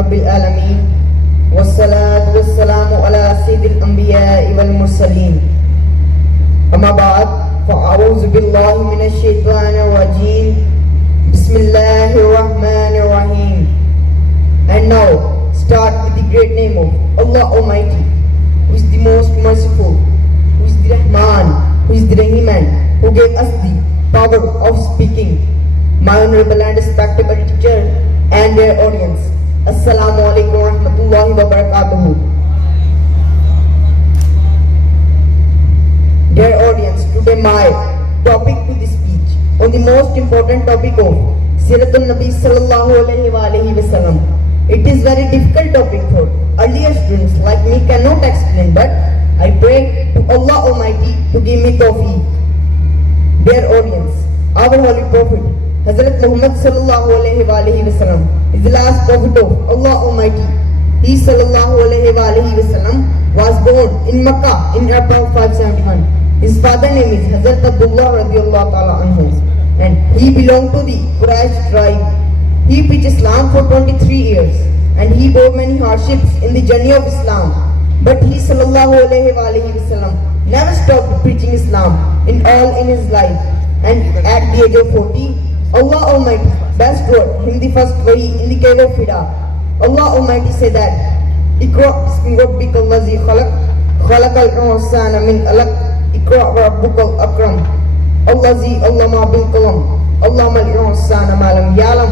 رب العالمين والصلاة والسلام على سيد الأنبياء والمرسلين أما بعد فأعوذ بالله من الشيطان الرجيم بسم الله الرحمن الرحيم. And now start with the great name of Allah Almighty, who is the most merciful, who is the Rahman, who is the Rahiman, who gave us the power of speaking. My honorable and respectable teacher and their audience, Assalamu alaikum wa rahmatullahi wa barakatuhu. Dear audience, today my topic to the speech on the most important topic of Siratul Nabi sallallahu alaihi wa sallam. It is very difficult topic for earlier students like me cannot explain, but I pray to Allah Almighty to give me tawfiq. Dear audience, our holy prophet Hazrat Muhammad sallallahu alaihi wa sallam is the last prophet of Allah Almighty. He sallallahu alaihi wa sallam was born in Makkah in April 571. His father name is Hazrat Abdullah radiyallahu ta'ala anhu, and he belonged to the Quraysh tribe. He preached Islam for 23 years and he bore many hardships in the journey of Islam. But he sallallahu alaihi wa sallam never stopped preaching Islam in his life. And at the age of 40, Allah Almighty bestowed him the first wahi in the cave of Hira. Allah Almighty said that Iqra bismi rabbikal ladzi khalaq khalaqal insana min alaq Iqra wa rabbukal akram allazi allama bil qalam allamal insana ma lam ya'lam.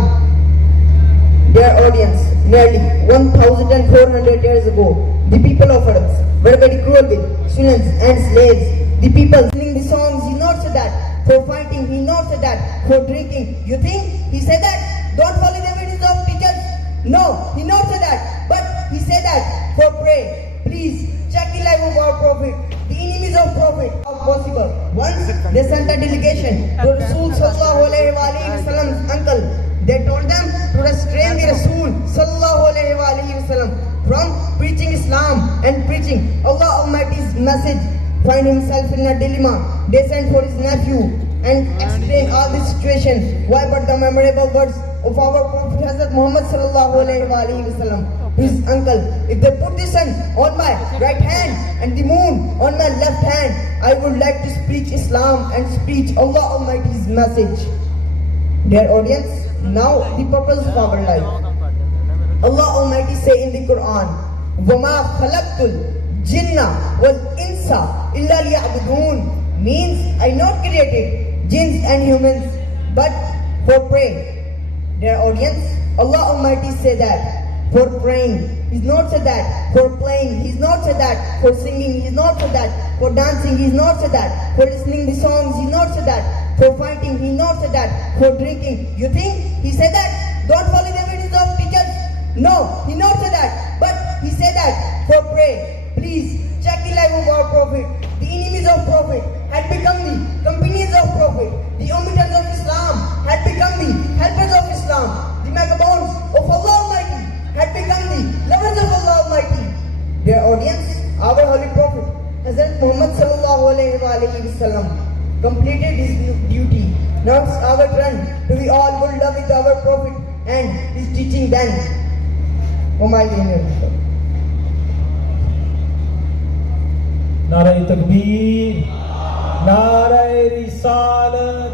Dear audience, nearly 1400 years ago, the people of Earth were very cruel with students and slaves. The people singing the songs, he not said that. For fighting, he not said that. For drinking, you think he said that? Don't follow the videos of teachers. No, he not said that. But he said that for pray. Please check the life of our prophet. The enemies of prophet are possible. Once they sent a delegation to Rasul sallallahu alaihi wa sallam's uncle. They told them to restrain the Rasul sallallahu alaihi wa sallam from preaching Islam and preaching Allah Almighty's message. Find himself in a dilemma. They sent for his nephew and explain all the situation. Why but the memorable words of our Prophet Hazrat Muhammad sallallahu alaihi wa sallam, his uncle. If they put the sun on my right hand and the moon on my left hand, I would like to speak Islam and preach Allah Almighty's message. Dear audience, now the purpose of our life. Allah Almighty say in the Quran, وَمَا خَلَقْتُ الْجِنَّ وَالْإِنسَ إِلَّا لِيَعْبُدُونَ, means I not created jinns and humans but for praying. Dear audience, Allah Almighty say that for praying, He's not said that for playing, He's not said that for singing, He's not said that for dancing, He's not said that for listening the songs, He's not said that for fighting, He not said that for drinking. You think He said that? Don't follow the videos of teachers. No, He not said that. But He said that for pray. Please check the life of our prophet. The enemies of prophet had become the companions of prophet. The omiters of Islam had become the helpers of Islam. The megabonds of Allah Almighty had become the lovers of Allah Almighty. Dear audience, our holy prophet Hazrat Muhammad sallallahu alaihi wa sallam completed his duty. Now it's our turn to be all good love with our prophet and his teaching then. Oh my God. नारे तकबीर, नारे रिसालत,